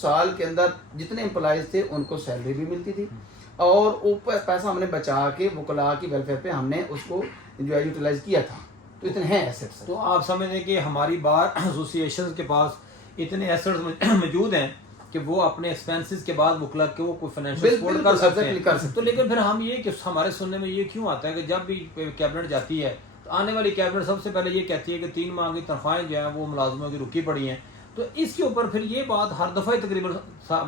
سال کے اندر جتنے امپلائیز تھے ان کو سیلری بھی ملتی تھی اور اوپر پیسہ ہم نے بچا کے وکلاء کی ویلفیئر پہ ہم نے اس کو جو ہے یوٹیلائز کیا تھا. تو اتنے ہیں ایسٹس. تو آپ سمجھیں کہ ہماری بار ایسوسیشن کے پاس اتنے ایسٹس موجود ہیں کہ وہ اپنے ایکسپینسز کے بعد وکلا کے وہ کوئی فائنینشیل سپورٹ کر سکتے ہیں. تو لیکن پھر ہم یہ کہ ہمارے سننے میں یہ کیوں آتا ہے کہ جب بھی کیبنٹ جاتی ہے تو آنے والی کیبنٹ سب سے پہلے یہ کہتی ہے کہ 3 ماہ کی تنخواہیں جو ہیں وہ ملازموں کی رکی پڑی ہیں. تو اس کے اوپر پھر یہ بات ہر دفعہ تقریباً،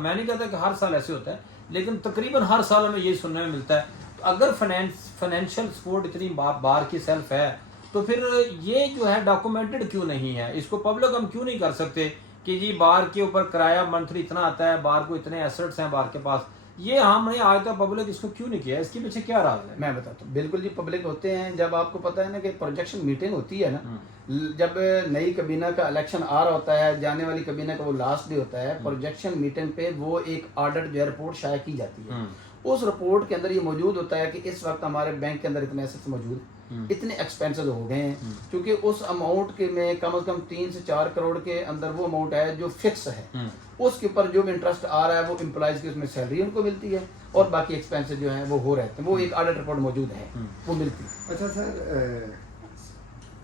میں نہیں کہتا کہ ہر سال ایسے ہوتا ہے، لیکن تقریباً ہر سال ہمیں یہ سننے میں ملتا ہے. تو اگر فائنینشیل سپورٹ اتنی بار کی سیلف ہے تو پھر یہ جو ہے ڈاکومنٹڈ کیوں نہیں ہے؟ اس کو پبلک ہم کیوں نہیں کر سکتے کہ جی بار کے اوپر کرایہ منتھلی اتنا آتا ہے، بار کو اتنے ایسٹس ہیں بار کے پاس. یہ ہم نے آج تک پبلک اس کو کیوں نہیں کیا؟ اس کے پیچھے کیا راز ہے؟ میں بتاتا ہوں. بالکل جی پبلک ہوتے ہیں. جب آپ کو پتا ہے نا کہ پروجیکشن میٹنگ ہوتی ہے نا، جب نئی کابینہ کا الیکشن آ رہا ہوتا ہے، جانے والی کابینہ کا وہ لاسٹ ڈے ہوتا ہے، پروجیکشن میٹنگ پہ وہ ایک آڈٹ جو ہے رپورٹ شائع کی جاتی ہے. اس رپورٹ کے اندر یہ موجود ہوتا ہے کہ اس وقت ہمارے بینک کے اندر اتنے ایسٹس موجود، اتنے ایکسپینسز ہو گئے ہیں، کیونکہ اس اماؤنٹ کے میں کم از کم 3 سے 4 کروڑ کے اندر وہ اماؤنٹ ہے جو فکس ہے. اس کے اوپر جو بھی انٹرسٹ آ رہا ہے وہ امپلائیز کی اس میں سیلری ان کو ملتی ہے اور باقی ایکسپینسز جو ہیں وہ ہو رہتے ہیں. وہ ایک آڈٹ رپورٹ موجود ہے، وہ ملتی ہے. اچھا سر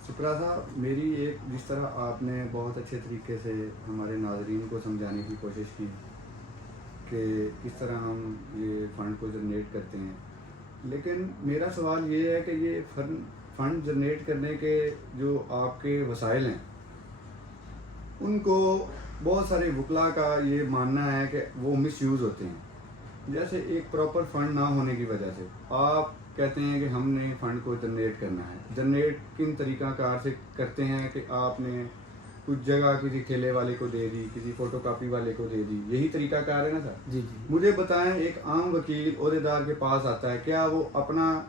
شکرا صاحب، میری ایک جس طرح آپ نے بہت اچھے طریقے سے ہمارے ناظرین کو سمجھانے کی کوشش کی کہ کس طرح ہم یہ فنڈ کو جنریٹ کرتے ہیں، لیکن میرا سوال یہ ہے کہ یہ فنڈ جنریٹ کرنے کے جو آپ کے وسائل ہیں ان کو بہت سارے وکلاء کا یہ ماننا ہے کہ وہ مس یوز ہوتے ہیں. جیسے ایک پراپر فنڈ نہ ہونے کی وجہ سے آپ کہتے ہیں کہ ہم نے فنڈ کو جنریٹ کرنا ہے. جنریٹ کن طریقہ کار سے کرتے ہیں کہ آپ نے کچھ جگہ کسی ٹھیلے والے کو دے دی، کسی فوٹو کاپی والے کو دے دی، یہی طریقہ کار ہے نا سر؟ جی جی. مجھے بتائیں، ایک عام وکیل عہدیدار کے پاس آتا ہے، کیا وہ اپنا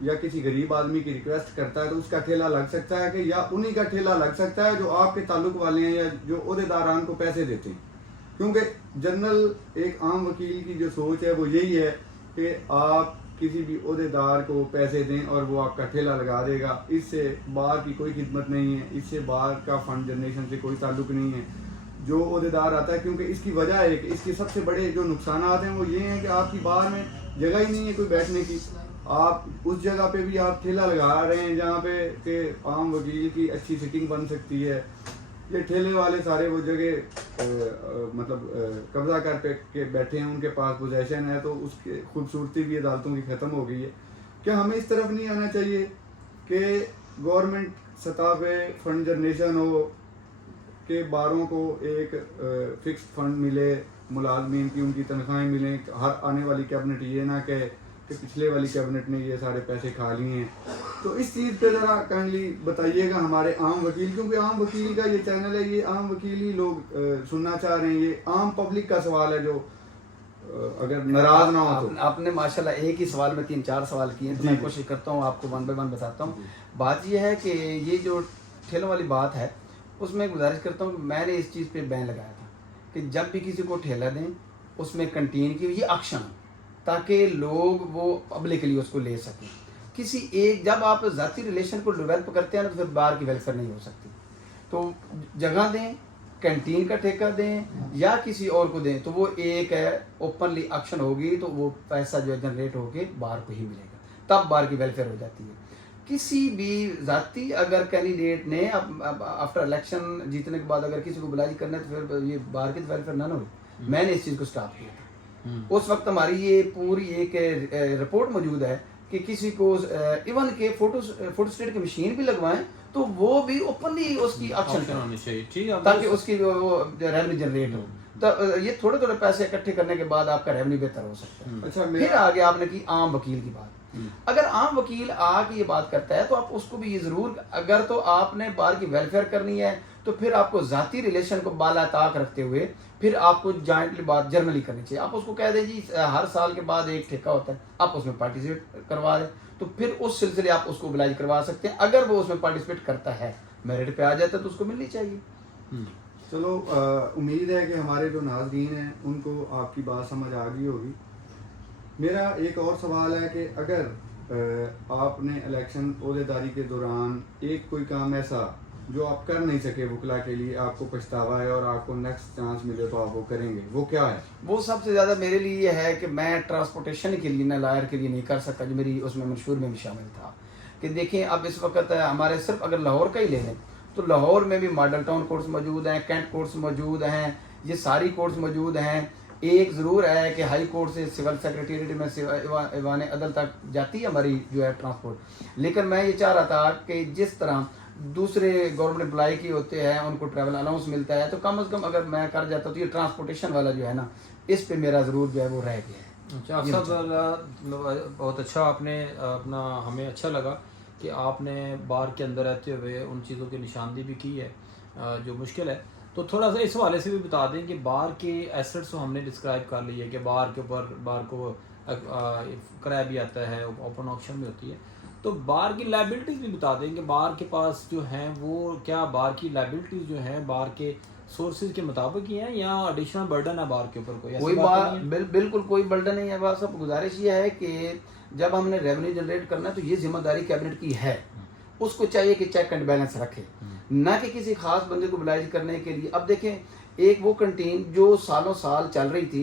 یا کسی غریب آدمی کی ریکویسٹ کرتا ہے تو اس کا ٹھیلا لگ سکتا ہے کہ یا انہی کا ٹھیلا لگ سکتا ہے جو آپ کے تعلق والے ہیں یا جو عہدیداران کو پیسے دیتے ہیں؟ کیونکہ جنرل ایک عام وکیل کی جو سوچ ہے وہ یہی ہے کہ آپ کسی بھی عہدیدار کو پیسے دیں اور وہ آپ کا ٹھیلا لگا دے گا. اس سے بار کی کوئی خدمت نہیں ہے، اس سے بار کا فنڈ جنریشن سے کوئی تعلق نہیں ہے. جو عہدیدار آتا ہے، کیونکہ اس کی وجہ ہے کہ اس کے سب سے بڑے جو نقصانات ہیں وہ یہ ہیں کہ آپ کی بار میں جگہ ہی نہیں ہے کوئی بیٹھنے کی. آپ اس جگہ پہ بھی آپ ٹھیلا لگا رہے ہیں جہاں پہ کہ عام وکیل کی اچھی سیٹنگ بن سکتی ہے. یہ ٹھیلے والے سارے وہ جگہ مطلب قبضہ کر کے بیٹھے ہیں، ان کے پاس پوزیشن ہے، تو اس کی خوبصورتی بھی عدالتوں کی ختم ہو گئی ہے. کیا ہمیں اس طرف نہیں آنا چاہیے کہ گورنمنٹ سطح پہ فنڈ جنریشن ہو کہ باروں کو ایک فکس فنڈ ملے، ملازمین کی ان کی تنخواہیں ملیں، ہر آنے والی کیبنٹ یہ نہ کہے کہ پچھلے والی کیبنٹ نے یہ سارے پیسے کھا لیے ہیں؟ تو اس چیز پہ ذرا کائنڈلی بتائیے گا ہمارے عام وکیل، کیونکہ عام وکیل کا یہ چینل ہے، یہ عام وکیل ہی لوگ سننا چاہ رہے ہیں. یہ عام پبلک کا سوال ہے جو اگر ناراض نہ ہو تو. آپ نے ماشاءاللہ ایک ہی سوال میں 3-4 سوال کیے ہیں، تو میں کوشش کرتا ہوں آپ کو 1 بائی 1 بتاتا ہوں. بات یہ ہے کہ یہ جو ٹھیلوں والی بات ہے اس میں گزارش کرتا ہوں کہ میں نے اس چیز پہ بین لگایا تھا کہ جب بھی کسی کو ٹھیلا دیں اس میں کنٹین کی یہ ایکشن ہو تاکہ لوگ وہ پبلکلی اس کو لے سکیں. کسی ایک جب آپ ذاتی ریلیشن کو ڈیولپ کرتے ہیں نا تو پھر بار کی ویلفیئر نہیں ہو سکتی. تو جگہ دیں، کینٹین کا ٹھیکہ دیں یا کسی اور کو دیں تو وہ ایک ہے اوپنلی ایکشن ہوگی تو وہ پیسہ جو ہے جنریٹ ہو کے بار کو ہی ملے گا، تب بار کی ویلفیئر ہو جاتی ہے. کسی بھی ذاتی اگر کینڈیڈیٹ نے آفٹر الیکشن جیتنے کے بعد اگر کسی کو بلائی کرنا ہے تو پھر یہ بار کی ویلفیئر نہ ہوئی. میں نے اس چیز کو سٹاپ کیا تھا. اس وقت ہماری یہ پوری ایک رپورٹ موجود ہے کہ کسی کو ایون کے فوٹو اسٹیٹ کی مشین بھی لگوائیں تو وہ بھی اوپنلی اس کی ایکشن کریں تاکہ اس کی وہ ریونیو جنریٹ ہو. تو یہ تھوڑے تھوڑے پیسے اکٹھے کرنے کے بعد آپ کا ریونیو بہتر ہو سکتا ہے. اچھا، پھر آگے آپ نے کی عام وکیل کی بات. اگر عام وکیل آ کے یہ بات کرتا ہے تو آپ اس کو بھی یہ ضرور، اگر تو آپ نے بار کی ویلفیئر کرنی ہے تو پھر آپ کو ذاتی ریلیشن کو بالا طاق رکھتے ہوئے پھر آپ کو جوائنٹلی بات جرنلی کرنی چاہیے. آپ اس کو کہہ دیں جی ہر سال کے بعد ایک ٹھیکہ ہوتا ہے، آپ اس میں پارٹیسپیٹ کروا دیں تو پھر اس سلسلے آپ اس کو بلائی کروا سکتے ہیں. اگر وہ اس میں پارٹیسپیٹ کرتا ہے، میرٹ پہ آ جاتا ہے تو اس کو ملنی چاہیے. چلو امید ہے کہ ہمارے جو ناظرین ہیں ان کو آپ کی بات سمجھ آ گئی ہوگی. میرا ایک اور سوال ہے کہ اگر آپ نے الیکشن عہدیداری کے دوران ایک کوئی کام ایسا جو آپ کر نہیں سکے وکلا کے لیے، آپ کو پچھتاوا ہے اور آپ کو نیکسٹ چانس ملے تو آپ وہ کریں گے، وہ کیا ہے؟ وہ سب سے زیادہ میرے لیے یہ ہے کہ میں ٹرانسپورٹیشن کے لیے نہ لائر کے لیے نہیں کر سکتا، جو میری اس میں منشور میں بھی شامل تھا کہ دیکھیں اب اس وقت ہمارے صرف اگر لاہور کا ہی لے لیں تو لاہور میں بھی ماڈل ٹاؤن کورٹس موجود ہیں، کینٹ کورٹس موجود ہیں، یہ ساری کورٹس موجود ہیں. ایک ضرور ہے کہ ہائی کورٹ سے سول سیکریٹریٹ میں ایوان عدل تک جاتی ہے ہماری جو ہے ٹرانسپورٹ، لیکن میں یہ چاہ رہا تھا کہ جس طرح دوسرے گورنمنٹ امپلائی کی ہوتے ہیں ان کو ٹریول الاؤنس ملتا ہے، تو کم از کم اگر میں کر جاتا تو یہ ٹرانسپورٹیشن والا جو ہے نا اس پہ میرا ضرور جو ہے وہ رہ گیا ہے. اچھا آپ صاحب بہت اچھا آپ نے اپنا ہمیں اچھا لگا کہ آپ نے بار کے اندر رہتے ہوئے ان چیزوں کی نشاندہی بھی کی ہے جو مشکل ہے. تو تھوڑا سا اس حوالے سے بھی بتا دیں کہ بار کے ایسٹس کو ہم نے ڈسکرائب کر لی ہے کہ بار کے اوپر بار کو کرایہ بھی آتا ہے، اوپن آکشن بھی ہوتی ہے، تو بار کی لائبلٹیز بھی بتا دیں کہ بار کے پاس جو ہیں وہ کیا بار کی لائبلٹیز جو ہیں بار کے سورسز کے مطابق ہی ہیں یا ایڈیشنل برڈن ہے بار کے اوپر کوئی بالکل کوئی برڈن نہیں ہے. بات سب گزارش یہ ہے کہ جب ہم نے ریونیو جنریٹ کرنا ہے تو یہ ذمہ داری کیبنٹ کی ہے، اس کو چاہیے کہ چیک اینڈ بیلنس رکھے، نہ کہ کسی خاص بندے کو بلائز کرنے کے لیے. اب دیکھیں ایک وہ کنٹین جو سالوں سال چل رہی تھی،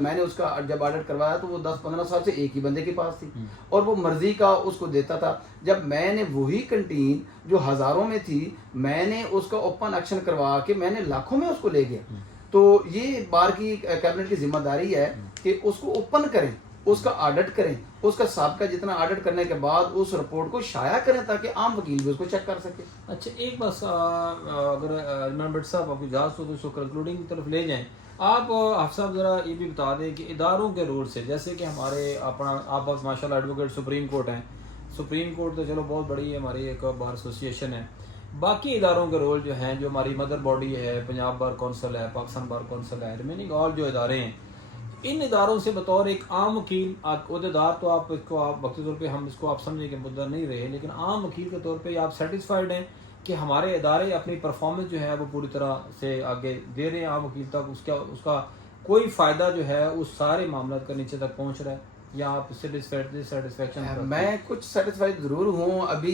میں نے اس کا جب آڈٹ کروایا تو وہ 10-15 سال سے ایک ہی بندے کے پاس تھی اور وہ مرضی کا اس کو دیتا تھا. جب میں نے وہی کنٹین جو ہزاروں میں تھی میں نے اس کا اوپن ایکشن کروا کے میں نے لاکھوں میں اس کو لے گیا، تو یہ بار کی کیبنٹ کی ذمہ داری ہے کہ اس کو اوپن کریں، اس کا آڈٹ کریں، اس کا سابقہ جتنا آڈٹ کرنے کے بعد اس رپورٹ کو شائع کریں تاکہ عام وکیل بھی اس کو چیک کر سکے. اچھا ایک بس اگر عمران بٹ صاحب آپ اجازت ہو تو اس کو کنکلوڈنگ کی طرف لے جائیں. آپ حافظ صاحب ذرا یہ بھی بتا دیں کہ اداروں کے رول سے، جیسے کہ ہمارے اپنا آپ ماشاء اللہ ایڈوکیٹ سپریم کورٹ ہیں، سپریم کورٹ تو چلو بہت بڑی ہے ہماری ایک بار ایسوسیشن ہے، باقی اداروں کے رول جو ہیں جو ہماری مدر باڈی ہے، پنجاب بار کونسل ہے، پاکستان بار کونسل ہے، ریمیننگ آل جو ادارے ہیں، ان اداروں سے بطور ایک عام وکیل عہدیدار تو آپ اس کو آپ وقتی طور پہ ہم اس کو آپ سمجھیں کہ مدعا نہیں رہے، لیکن عام وکیل کے طور پہ آپ سیٹسفائیڈ ہیں کہ ہمارے ادارے اپنی پرفارمنس جو ہے وہ پوری طرح سے آگے دے رہے ہیں عام وکیل تک، اس کا کوئی فائدہ جو ہے اس سارے معاملات کا نیچے تک پہنچ رہا ہے، یا آپ اس سے ڈسسیٹسفیکشن؟ میں کچھ سیٹسفائیڈ ضرور ہوں. ابھی